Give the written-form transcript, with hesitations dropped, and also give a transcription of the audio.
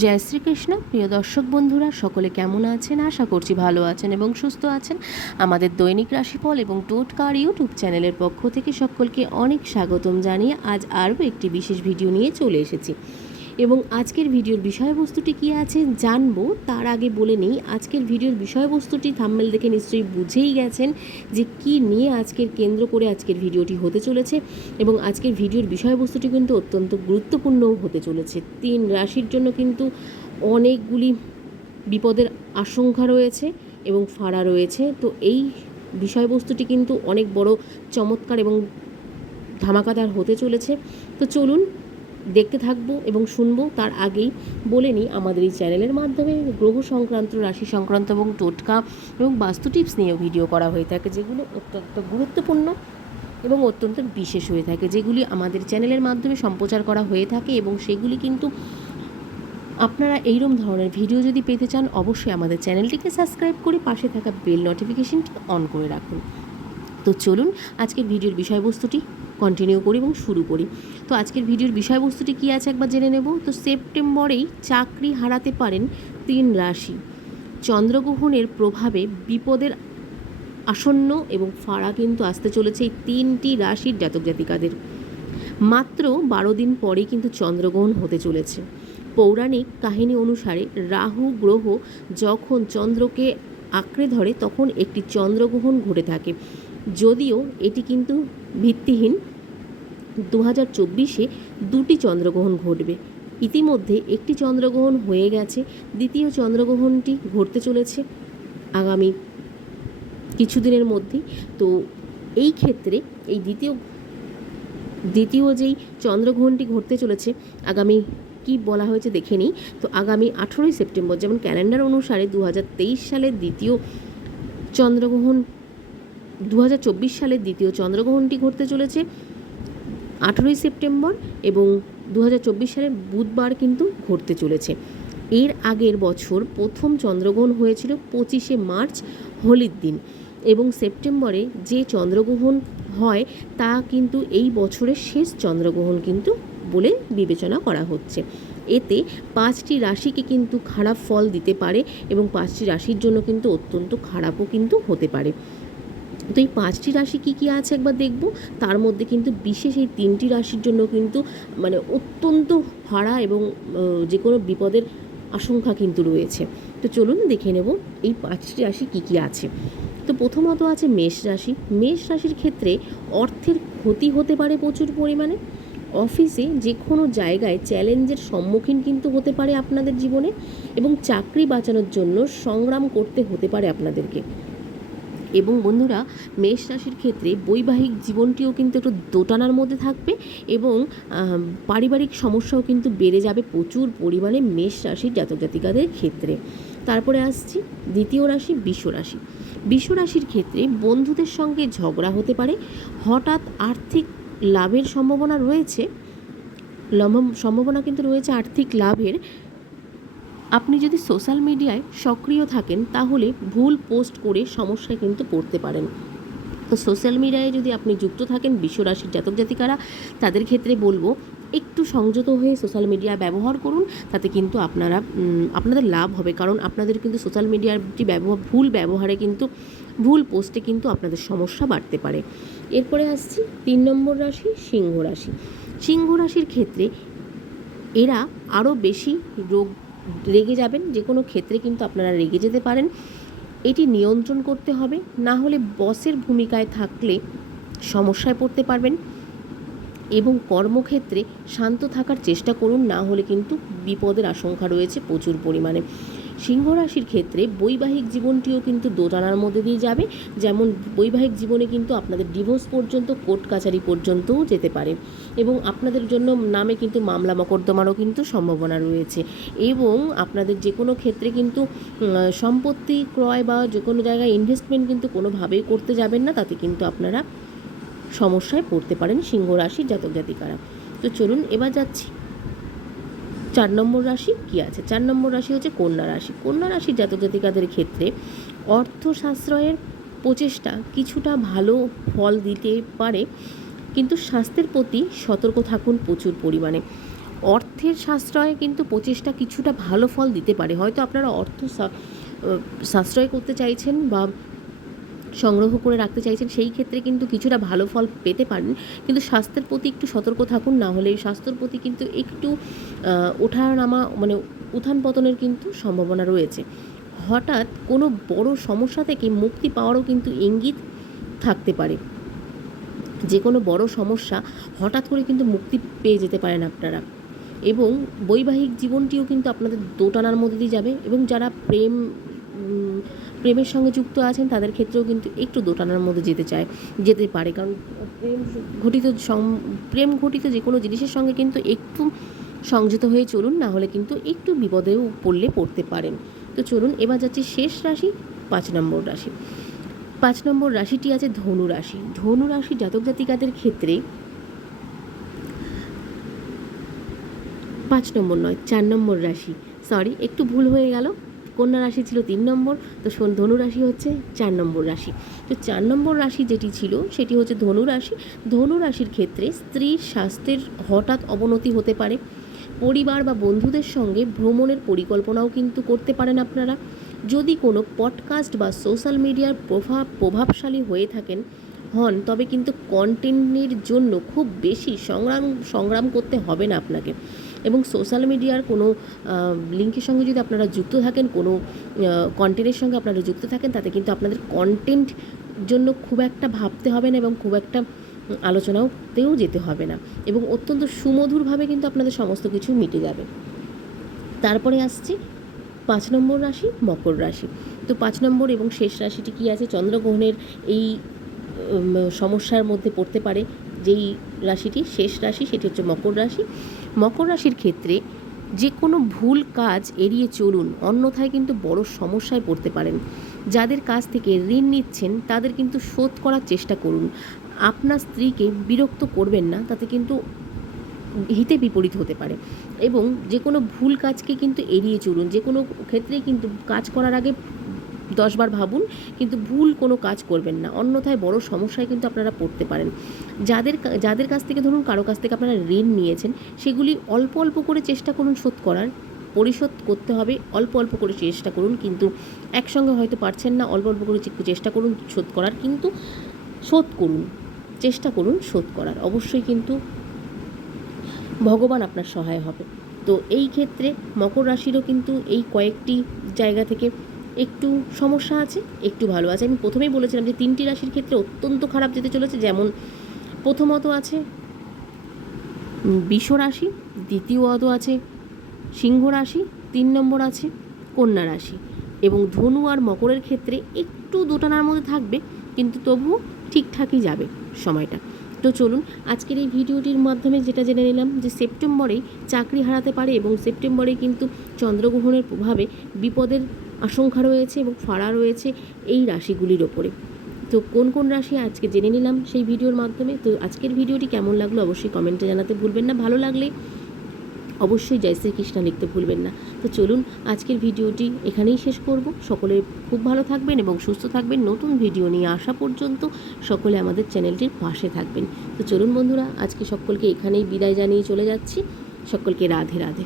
জয় শ্রীকৃষ্ণ। প্রিয় দর্শক বন্ধুরা, সকলে কেমন আছেন? আশা করছি ভালো আছেন এবং সুস্থ আছেন। আমাদের দৈনিক রাশিফল এবং টোটকার ইউটিউব চ্যানেলের পক্ষ থেকে সকলকে অনেক স্বাগতম জানিয়ে আজ আরও একটি বিশেষ ভিডিও নিয়ে চলে এসেছি এবং আজকের ভিডিওর বিষয়বস্তুটি কী আছে জানবো তার আগে বলে নিই, আজকের ভিডিওর বিষয়বস্তুটি থাম্বনেল দেখে নিশ্চয়ই বুঝেই গেছেন যে কী নিয়ে আজকের কেন্দ্র করে আজকের ভিডিওটি হতে চলেছে এবং আজকের ভিডিওর বিষয়বস্তুটি কিন্তু অত্যন্ত গুরুত্বপূর্ণও হতে চলেছে। 3 রাশির জন্য কিন্তু অনেকগুলি বিপদের আশঙ্কা রয়েছে এবং ফাঁড়া রয়েছে। তো এই বিষয়বস্তুটি কিন্তু অনেক বড় চমৎকার এবং ধামাকাদার হতে চলেছে। তো চলুন দেখতে থাকবো এবং শুনবো। তার আগেই বলে নিই, আমাদের এই চ্যানেলের মাধ্যমে গ্রহ সংক্রান্ত, রাশি সংক্রান্ত এবং টোটকা এবং বাস্তু টিপস নিয়েও ভিডিও করা হয়ে থাকে, যেগুলো অত্যন্ত গুরুত্বপূর্ণ এবং অত্যন্ত বিশেষ হয়ে থাকে, যেগুলি আমাদের চ্যানেলের মাধ্যমে সম্প্রচার করা হয়ে থাকে এবং সেগুলি কিন্তু আপনারা এইরকম ধরনের ভিডিও যদি পেতে চান অবশ্যই আমাদের চ্যানেলটিকে সাবস্ক্রাইব করে পাশে থাকা বেল নোটিফিকেশনটি অন করে রাখুন। তো চলুন আজকের ভিডিওর বিষয়বস্তুটি কন্টিনিউ করি এবং শুরু করি। তো আজকের ভিডিওর বিষয়বস্তুটি কী আছে একবার জেনে নেব। তো সেপ্টেম্বরেই চাকরি হারাতে পারেন 3 রাশি। চন্দ্রগ্রহণের প্রভাবে বিপদের আসন্ন এবং ফাঁড়া কিন্তু আসতে চলেছে এই 3টি রাশির জাতক জাতিকাদের। মাত্র 12 দিন পরেই কিন্তু চন্দ্রগ্রহণ হতে চলেছে। পৌরাণিক কাহিনী অনুসারে রাহু গ্রহ যখন চন্দ্রকে আঁকড়ে ধরে তখন একটি চন্দ্রগ্রহণ ঘটে থাকে, যদিও এটি কিন্তু ভিত্তিহীন। 2024-এ 2টি চন্দ্রগ্রহণ ঘটবে। ইতিমধ্যে একটি চন্দ্রগ্রহণ হয়ে গেছে, দ্বিতীয় চন্দ্রগ্রহণটি ঘটতে চলেছে আগামী কিছুদিনের মধ্যেই। তো এই ক্ষেত্রে এই দ্বিতীয় যেই চন্দ্রগ্রহণটি ঘটতে চলেছে আগামী কি বলা হয়েছে দেখে নিই। তো আগামী 18ই সেপ্টেম্বর, যেমন ক্যালেন্ডার অনুসারে 2023 সালের দ্বিতীয় চন্দ্রগ্রহণ, 2024 সালের দ্বিতীয় চন্দ্রগ্রহণটি ঘটতে চলেছে 18ই সেপ্টেম্বর এবং 2024 সালের বুধবার কিন্তু ঘটতে চলেছে। এর আগের বছর প্রথম চন্দ্রগ্রহণ হয়েছিল 25শে মার্চ হোলির দিন এবং সেপ্টেম্বরে যে চন্দ্রগ্রহণ হয় তা কিন্তু এই বছরের শেষ চন্দ্রগ্রহণ কিন্তু বলে বিবেচনা করা হচ্ছে। এতে 5টি রাশিকে কিন্তু খারাপ ফল দিতে পারে এবং 5টি রাশির জন্য কিন্তু অত্যন্ত খারাপও কিন্তু হতে পারে। তো এই 5টি রাশি কী কী আছে একবার দেখব। তার মধ্যে কিন্তু বিশেষ এই 3টি রাশির জন্য কিন্তু অত্যন্ত ফাঁড়া এবং যে কোনো বিপদের আশঙ্কা কিন্তু রয়েছে। তো চলুন দেখে নেব এই 5টি রাশি কী কী আছে। তো প্রথমত আছে মেষ রাশি। মেষ রাশির ক্ষেত্রে অর্থের ক্ষতি হতে পারে প্রচুর পরিমাণে। অফিসে যে কোনো জায়গায় চ্যালেঞ্জের সম্মুখীন কিন্তু হতে পারে আপনাদের জীবনে এবং চাকরি বাঁচানোর জন্য সংগ্রাম করতে হতে পারে আপনাদেরকে। এবং বন্ধুরা, মেষ রাশির ক্ষেত্রে বৈবাহিক জীবনটিও কিন্তু একটু দোটানার মধ্যে থাকবে এবং পারিবারিক সমস্যাও কিন্তু বেড়ে যাবে প্রচুর পরিমাণে মেষ রাশির জাতক জাতিকাদের ক্ষেত্রে। তারপরে আসছি দ্বিতীয় রাশি বৃষ রাশি। বৃষ রাশির ক্ষেত্রে বন্ধুদের সঙ্গে ঝগড়া হতে পারে, হঠাৎ আর্থিক লাভের সম্ভাবনা রয়েছে, সম্ভাবনা কিন্তু রয়েছে আর্থিক লাভের। আপনি যদি সোশ্যাল মিডিয়ায় সক্রিয় থাকেন তাহলে ভুল পোস্ট করে সমস্যায় কিন্তু পড়তে পারেন। তো সোশ্যাল মিডিয়ায় যদি আপনি যুক্ত থাকেন বৃষ রাশির জাতক জাতিকারা, তাদের ক্ষেত্রে বলবো একটু সংযত হয়ে সোশ্যাল মিডিয়া ব্যবহার করুন, তাতে কিন্তু আপনাদের লাভ হবে। কারণ আপনাদের কিন্তু সোশ্যাল মিডিয়ার ভুল ব্যবহারে কিন্তু ভুল পোস্টে কিন্তু আপনাদের সমস্যা বাড়তে পারে। এরপরে আসছি 3 নম্বর রাশি সিংহ রাশি। সিংহ রাশির ক্ষেত্রে এরা আরও বেশি রেগে যাবেন, যে কোনো ক্ষেত্রে কিন্তু আপনারা রেগে যেতে পারেন। এটি নিয়ন্ত্রণ করতে হবে, না হলে বসের ভূমিকায় থাকলে সমস্যায় পড়তে পারবেন এবং কর্মক্ষেত্রে শান্ত থাকার চেষ্টা করুন, না হলে কিন্তু বিপদের আশঙ্কা রয়েছে প্রচুর পরিমাণে। সিংহ রাশির ক্ষেত্রে বৈবাহিক জীবনটিও কিন্তু দোটানার মধ্যে দিয়ে যাবে, যেমন বৈবাহিক জীবনে কিন্তু আপনাদের ডিভোর্স পর্যন্ত, কোর্ট কাছারি পর্যন্তও যেতে পারে এবং আপনাদের জন্য নামে কিন্তু মামলা মকদ্দমারও কিন্তু সম্ভাবনা রয়েছে এবং আপনাদের যে কোনো ক্ষেত্রে কিন্তু সম্পত্তি ক্রয় বা যে কোনো জায়গায় ইনভেস্টমেন্ট কিন্তু কোনোভাবেই করতে যাবেন না, তাতে কিন্তু আপনারা সমস্যায় পড়তে পারেন সিংহ রাশির জাতক জাতিকারা। তো চলুন এবার যাচ্ছি 4 নম্বর রাশি কী আছে। 4 নম্বর রাশি হচ্ছে কন্যা রাশি। কন্যা রাশির জাতক জাতিকাদের ক্ষেত্রে অর্থ সাশ্রয়ের প্রচেষ্টা কিছুটা ভালো ফল দিতে পারে, কিন্তু স্বাস্থ্যের প্রতি সতর্ক থাকুন প্রচুর পরিমাণে। অর্থের সাশ্রয়ে কিন্তু প্রচেষ্টা কিছুটা ভালো ফল দিতে পারে। হয়তো আপনারা অর্থ সাশ্রয় করতে চাইছেন বা সংগ্রহ করে রাখতে চাইছেন, সেই ক্ষেত্রে কিন্তু কিছুটা ভালো ফল পেতে পারেন, কিন্তু স্বাস্থ্যের প্রতি একটু সতর্ক থাকুন, না হলে স্বাস্থ্যের প্রতি কিন্তু একটু ওঠানামা মানে উত্থান পতনের কিন্তু সম্ভাবনা রয়েছে। হঠাৎ কোনো বড় সমস্যা থেকে মুক্তি পাওয়ারও কিন্তু ইঙ্গিত থাকতে পারে। যে কোনো বড় সমস্যা হঠাৎ করে কিন্তু মুক্তি পেয়ে যেতে পারেন আপনারা, এবং বৈবাহিক জীবনটিও কিন্তু আপনাদের দোটানার মধ্যে দিয়ে যাবে, এবং যারা প্রেমের সঙ্গে যুক্ত আছেন তাদের ক্ষেত্রেও কিন্তু একটু দোটানার মধ্যে যেতে পারে, কারণ প্রেম ঘটিত যে কোনো জিনিসের সঙ্গে কিন্তু একটু সংযত হয়ে চলুন, না হলে কিন্তু একটু বিপদেও পড়তে পারেন। তো চলুন এবার যাচ্ছি শেষ রাশি, 5 নম্বর রাশি। 5 নম্বর রাশিটি আছে ধনু রাশি। ধনু রাশি জাতক জাতিকাদের ক্ষেত্রে 5 নম্বর নয়, 4 নম্বর রাশি, সরি একটু ভুল হয়ে গেল, কন্যা রাশি ছিল 3 নম্বর, তো ধনু রাশি হচ্ছে 4 নম্বর রাশি। তো 4 নম্বর রাশি যেটি ছিল সেটি হচ্ছে ধনু রাশি। ধনু রাশির ক্ষেত্রে স্ত্রীর স্বাস্থ্যের হঠাৎ অবনতি হতে পারে। পরিবার বা বন্ধুদের সঙ্গে ভ্রমণের পরিকল্পনাও কিন্তু করতে পারেন আপনারা। যদি কোনো পডকাস্ট বা সোশ্যাল মিডিয়ার প্রভাবশালী হয়ে হন, তবে কিন্তু কন্টেন্টের জন্য খুব বেশি সংগ্রাম করতে হবে না আপনাকে। এবং সোশ্যাল মিডিয়ার কোনো লিঙ্কের সঙ্গে যদি আপনারা যুক্ত থাকেন, কোনো কন্টেন্টের সঙ্গে আপনারা যুক্ত থাকেন, তাতে কিন্তু আপনাদের কন্টেন্ট জন্য খুব একটা ভাবতে হবে না, এবং খুব একটা আলোচনাতেও যেতে হবে না, এবং অত্যন্ত সুমধুরভাবে কিন্তু আপনাদের সমস্ত কিছু মিটে যাবে। তারপরে আসছে 5 নম্বর রাশি, মকর রাশি। তো 5 নম্বর এবং শেষ রাশিটি কী আছে? চন্দ্রগ্রহণের এই সমস্যার মধ্যে পড়তে পারে যেই রাশিটি শেষ রাশি, সেটি হচ্ছে মকর রাশি। মকর রাশির ক্ষেত্রে যে কোনো ভুল কাজ এড়িয়ে চলুন, অন্যথায় কিন্তু বড় সমস্যায় পড়তে পারেন। যাদের কাছ থেকে ঋণ নিচ্ছেন তাদের কিন্তু শোধ করার চেষ্টা করুন। আপনার স্ত্রীকে বিরক্ত করবেন না, তাতে কিন্তু হিতে বিপরীত হতে পারে। এবং যে কোনো ভুল কাজকে কিন্তু এড়িয়ে চলুন। যে কোনো ক্ষেত্রেই কিন্তু কাজ করার আগে 10 বার ভাবুন, কিন্তু ভুল কোনো কাজ করবেন না, অন্যথায় বড় সমস্যায় কিন্তু আপনারা পড়তে পারেন। যাদের কাছ থেকে ধরুন কারো কাছ থেকে আপনারা ঋণ নিয়েছেন, সেগুলি অল্প অল্প করে চেষ্টা করুন পরিশোধ করতে হবে, অল্প অল্প করে চেষ্টা করুন, কিন্তু একসঙ্গে হয়তো পারছেন না, অল্প অল্প করে চেষ্টা করুন শোধ করার, কিন্তু চেষ্টা করুন শোধ করার। অবশ্যই কিন্তু ভগবান আপনার সহায় হবে। তো এই ক্ষেত্রে মকর রাশিরও কিন্তু এই কয়েকটি জায়গা থেকে একটু সমস্যা আছে, একটু ভালো আছে। আমি প্রথমেই বলেছিলাম যে 3টি রাশির ক্ষেত্রে অত্যন্ত খারাপ যেতে চলেছে। যেমন প্রথমত আছে বৃষ রাশি, দ্বিতীয়ত আছে সিংহ রাশি, 3 নম্বর আছে কন্যা রাশি, এবং ধনু আর মকরের ক্ষেত্রে একটু দোটানার মধ্যে থাকবে, কিন্তু তবুও ঠিকঠাকই যাবে সময়টা। তো চলুন আজকের এই ভিডিওটির মাধ্যমে যেটা জেনে নিলাম যে সেপ্টেম্বরেই চাকরি হারাতে পারে, এবং সেপ্টেম্বরেই কিন্তু চন্দ্রগ্রহণের প্রভাবে বিপদের আশঙ্কা রয়েছে এবং ফাড়া রয়েছে এই রাশিগুলির ওপরে। তো কোন কোন রাশি আজকে জেনে নিলাম সেই ভিডিওর মাধ্যমে। তো আজকের ভিডিওটি কেমন লাগলো অবশ্যই কমেন্টে জানাতে ভুলবেন না। ভালো লাগলে অবশ্যই জয় শ্রীকৃষ্ণ লিখতে ভুলবেন না। তো চলুন আজকের ভিডিওটি এখানেই শেষ করব। সকলে খুব ভালো থাকবেন এবং সুস্থ থাকবেন। নতুন ভিডিও নিয়ে আসা পর্যন্ত সকলে আমাদের চ্যানেলটির পাশে থাকবেন। তো চলুন বন্ধুরা, আজকে সকলকে এখানেই বিদায় জানিয়ে চলে যাচ্ছি। সকলকে রাধে রাধে।